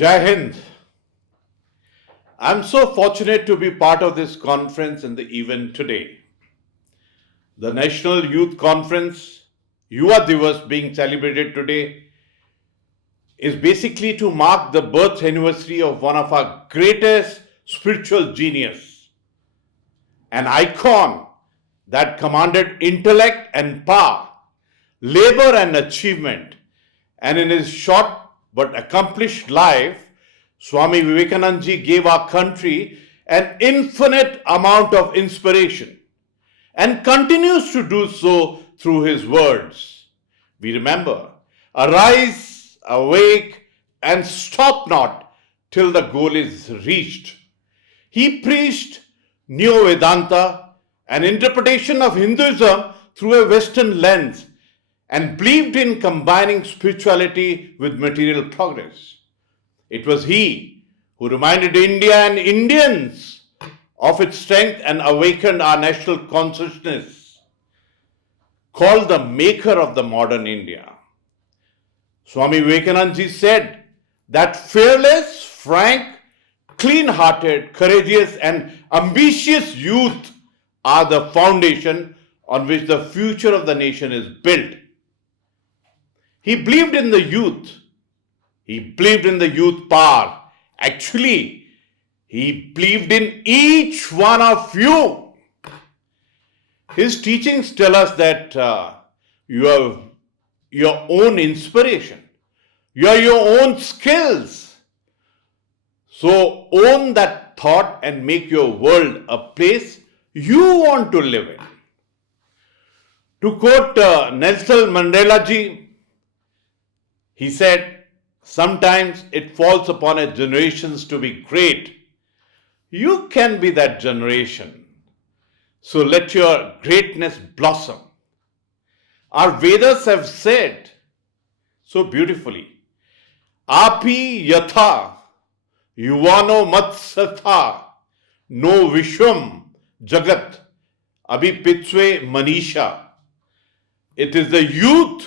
Jai Hind. I'm so fortunate to be part of this conference and the event today. The National Youth Conference, Yuva Divas, being celebrated today, is basically to mark the birth anniversary of one of our greatest spiritual genius, an icon that commanded intellect and power, labor and achievement, and in his short but accomplished life, Swami Vivekanand ji gave our country an infinite amount of inspiration and continues to do so through his words. We remember, arise, awake, and stop not till the goal is reached. He preached Neo Vedanta, an interpretation of Hinduism through a Western lens, and believed in combining spirituality with material progress. It was he who reminded India and Indians of its strength and awakened our national consciousness, called the maker of the modern India. Swami Vivekanand ji said that fearless, frank, clean-hearted, courageous and ambitious youth are the foundation on which the future of the nation is built. He believed in the youth. He believed in the youth power. Actually, he believed in each one of you. His teachings tell us that you have your own inspiration. You are your own skills. So own that thought and make your world a place you want to live in. To quote Nelson Mandela ji, he said, sometimes it falls upon a generation to be great. You can be that generation. So let your greatness blossom. Our Vedas have said so beautifully, Api yatha yuvano matsatha no vishwam jagat abhipitsve manisha. It is the youth,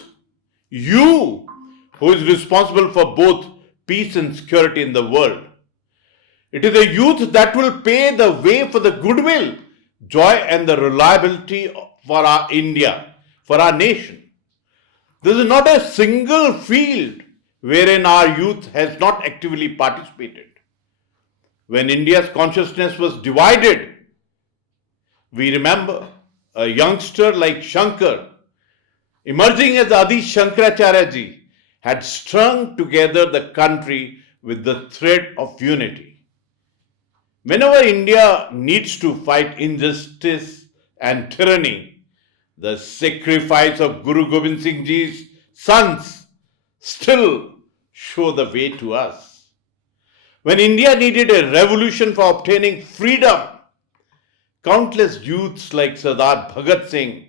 you, who is responsible for both peace and security in the world. It is the youth that will pave the way for the goodwill, joy and the reliability for our India, for our nation. There is not a single field wherein our youth has not actively participated. When India's consciousness was divided, we remember a youngster like Shankar, emerging as Adi Shankaracharya ji, had strung together the country with the thread of unity. Whenever India needs to fight injustice and tyranny, the sacrifice of Guru Gobind Singh Ji's sons still show the way to us. When India needed a revolution for obtaining freedom, countless youths like Sardar Bhagat Singh,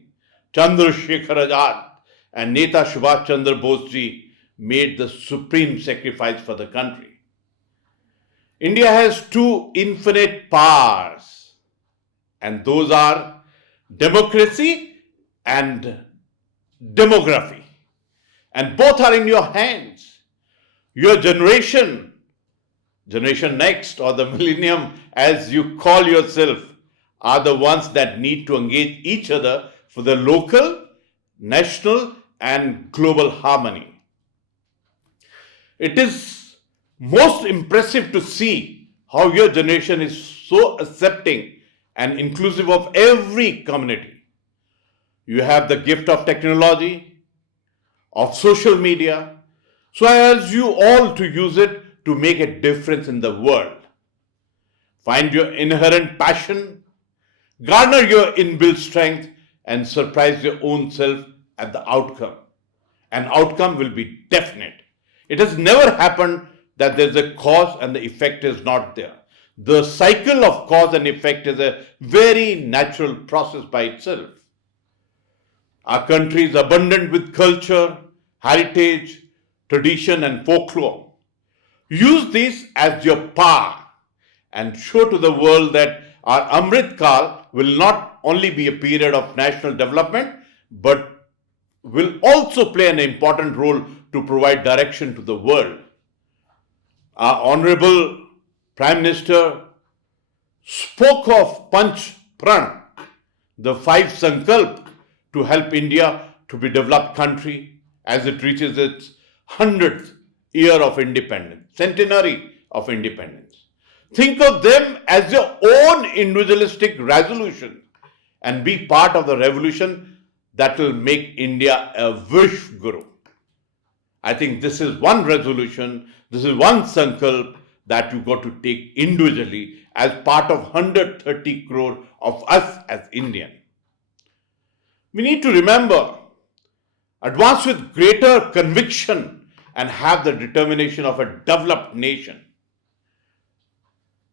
Chandrasekhar Azad, and Neta Subhash Chandra Bose ji made the supreme sacrifice for the country. India has two infinite powers, and those are democracy and demography. And both are in your hands. Your generation next, or the millennium as you call yourself, are the ones that need to engage each other for the local, national, and global harmony. It is most impressive to see how your generation is so accepting and inclusive of every community. You have the gift of technology, of social media, so I urge you all to use it to make a difference in the world. Find your inherent passion, garner your inbuilt strength, and surprise your own self at the outcome. An outcome will be definite. It has never happened that there's a cause and the effect is not there. The cycle of cause and effect is a very natural process by itself. Our country is abundant with culture, heritage, tradition, and folklore. Use this as your power and show to the world that our Amrit Kal will not only be a period of national development, but will also play an important role to provide direction to the world. Our Honorable Prime Minister spoke of Panch Pran, the five Sankalp, to help India to be a developed country as it reaches its 100th year of independence, centenary of independence. Think of them as your own individualistic resolution and be part of the revolution that will make India a wish guru. I think this is one resolution, this is one sankalp that you got to take individually as part of 130 crore of us as Indian. We need to remember, advance with greater conviction and have the determination of a developed nation.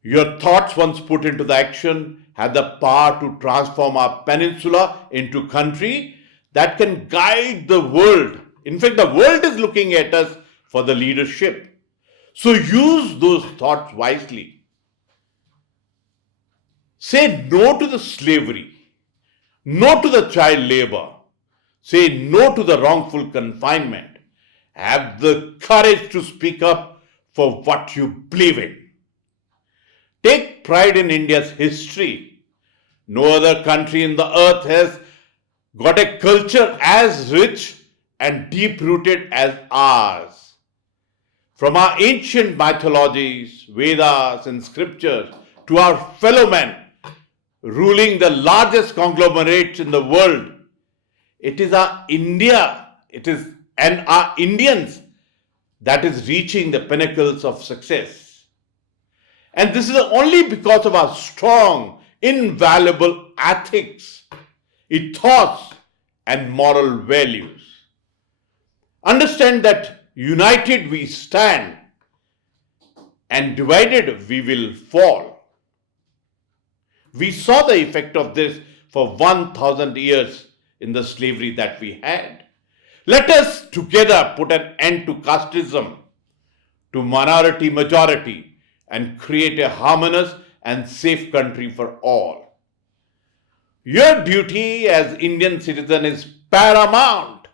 Your thoughts, once put into the action, have the power to transform our peninsula into a country that can guide the world. In fact, the world is looking at us for the leadership. So use those thoughts wisely. Say no to the slavery, no to the child labor, say no to the wrongful confinement. Have the courage to speak up for what you believe in. Take pride in India's history. No other country in the earth has got a culture as rich and deep-rooted as ours. From our ancient mythologies, Vedas and scriptures to our fellow men ruling the largest conglomerates in the world, it is our India, and our Indians that is reaching the pinnacles of success. And this is only because of our strong, invaluable ethics, ethos, and moral values. Understand that united we stand and divided we will fall. We saw the effect of this for 1,000 years in the slavery that we had. Let us together put an end to casteism, to minority majority, and create a harmonious and safe country for all. Your duty as Indian citizen is paramount.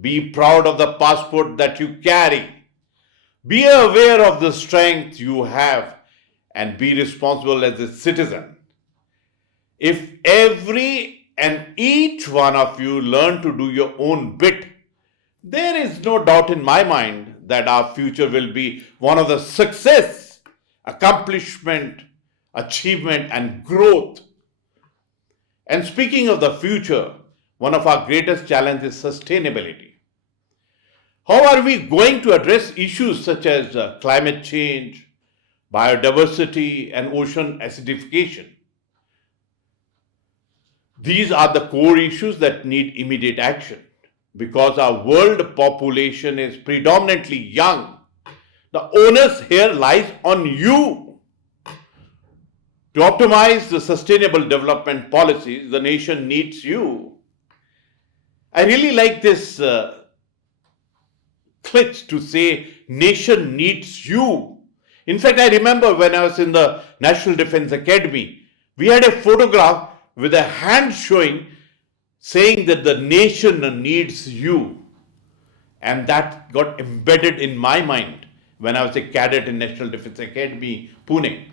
Be proud of the passport that you carry. Be aware of the strength you have and be responsible as a citizen. If every and each one of you learn to do your own bit, there is no doubt in my mind that our future will be one of the success, accomplishment, achievement, and growth. And speaking of the future, one of our greatest challenges is sustainability. How are we going to address issues such as climate change, biodiversity, and ocean acidification? These are the core issues that need immediate action. Because our world population is predominantly young, the onus here lies on you. To optimize the sustainable development policies, the nation needs you. I really like this glitch to say nation needs you. In fact, I remember when I was in the National Defense Academy, we had a photograph with a hand showing saying that the nation needs you. And that got embedded in my mind when I was a cadet in National Defense Academy, Pune.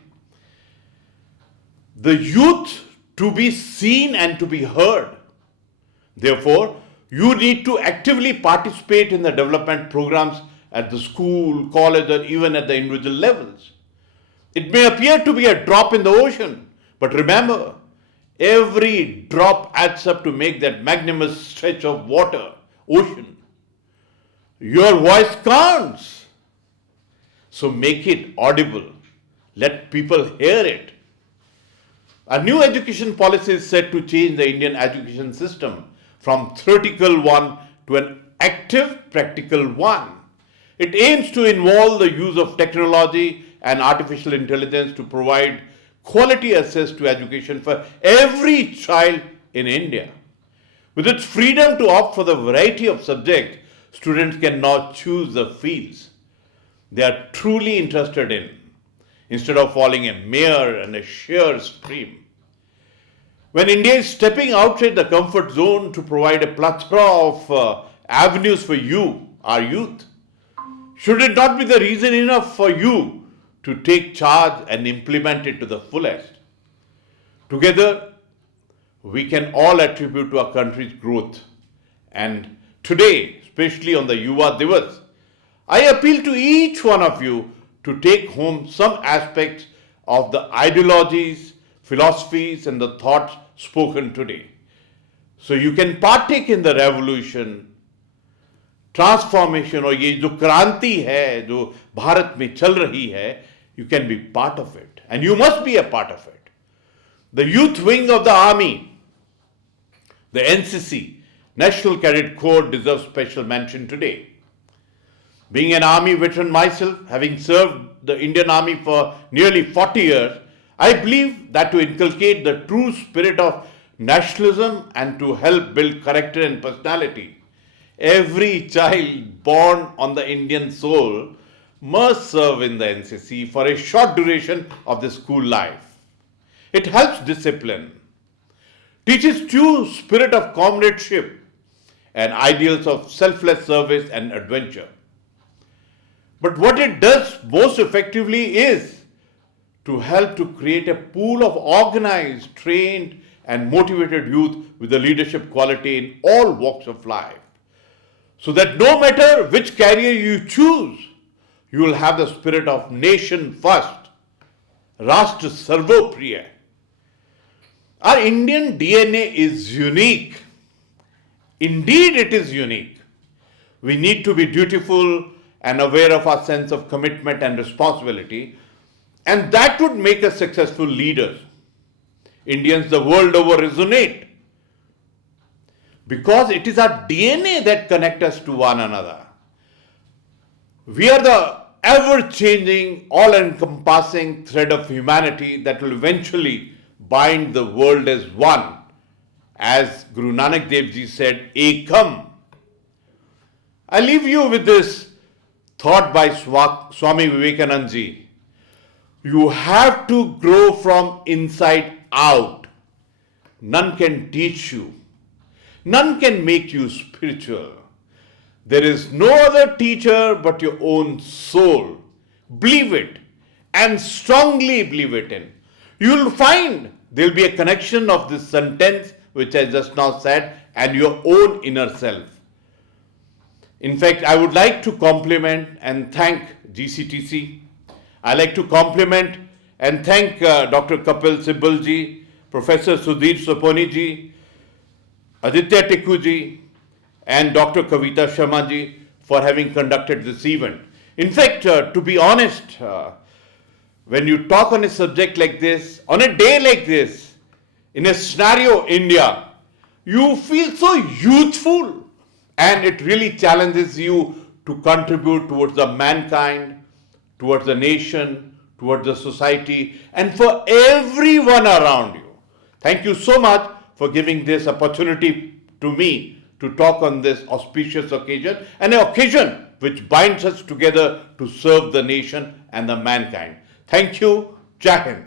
The youth to be seen and to be heard. Therefore, you need to actively participate in the development programs at the school, college, or even at the individual levels. It may appear to be a drop in the ocean, but remember, every drop adds up to make that magnanimous stretch of water, ocean. Your voice counts. So make it audible. Let people hear it. A new education policy is set to change the Indian education system from theoretical one to an active, practical one. It aims to involve the use of technology and artificial intelligence to provide quality access to education for every child in India. With its freedom to opt for the variety of subjects, students can now choose the fields they are truly interested in, instead of following a mere and a sheer stream. When India is stepping outside the comfort zone to provide a plethora of avenues for you, our youth, Should it not be the reason enough for you to take charge and implement it to the fullest? Together, we can all attribute to our country's growth. And today, especially on the Yuva Divas, I appeal to each one of you to take home some aspects of the ideologies, philosophies, and the thoughts spoken today. So you can partake in the revolution, transformation, और ये जो क्रांति है जो भारत में चल रही है, you can be part of it, and you must be a part of it. The youth wing of the army, the NCC, National Cadet Corps, deserves special mention today. Being an army veteran myself, having served the Indian Army for nearly 40 years, I believe that to inculcate the true spirit of nationalism and to help build character and personality, every child born on the Indian soil must serve in the NCC for a short duration of the school life. It helps discipline, teaches true spirit of comradeship and ideals of selfless service and adventure. But what it does most effectively is to help to create a pool of organized, trained and motivated youth with the leadership quality in all walks of life. So that no matter which career you choose, you will have the spirit of nation first, Rashtra Sarvopriya. Our Indian DNA is unique. Indeed, it is unique. We need to be dutiful and aware of our sense of commitment and responsibility, and that would make us successful leaders. Indians the world over resonate because it is our DNA that connects us to one another. We are the ever-changing, all-encompassing thread of humanity that will eventually bind the world as one. As Guru Nanak Dev Ji said, Ekam. I leave you with this thought by Swami Vivekanand Ji. You have to grow from inside out. None can teach you. None can make you spiritual. There is no other teacher but your own soul. Believe it and strongly believe it in. You will find there will be a connection of this sentence which I just now said and your own inner self. In fact, I would like to compliment and thank GCTC. I like to compliment and thank Dr. Kapil Sibal ji, Professor Sudhir Soponi ji, Aditya Tikku ji, and Dr. Kavita Sharma ji for having conducted this event. In fact, to be honest, when you talk on a subject like this, on a day like this, in a scenario India, you feel so youthful and it really challenges you to contribute towards the mankind, towards the nation, towards the society, and for everyone around you. Thank you so much for giving this opportunity to me to talk on this auspicious occasion, and an occasion which binds us together to serve the nation and the mankind. Thank you. Jai Hind.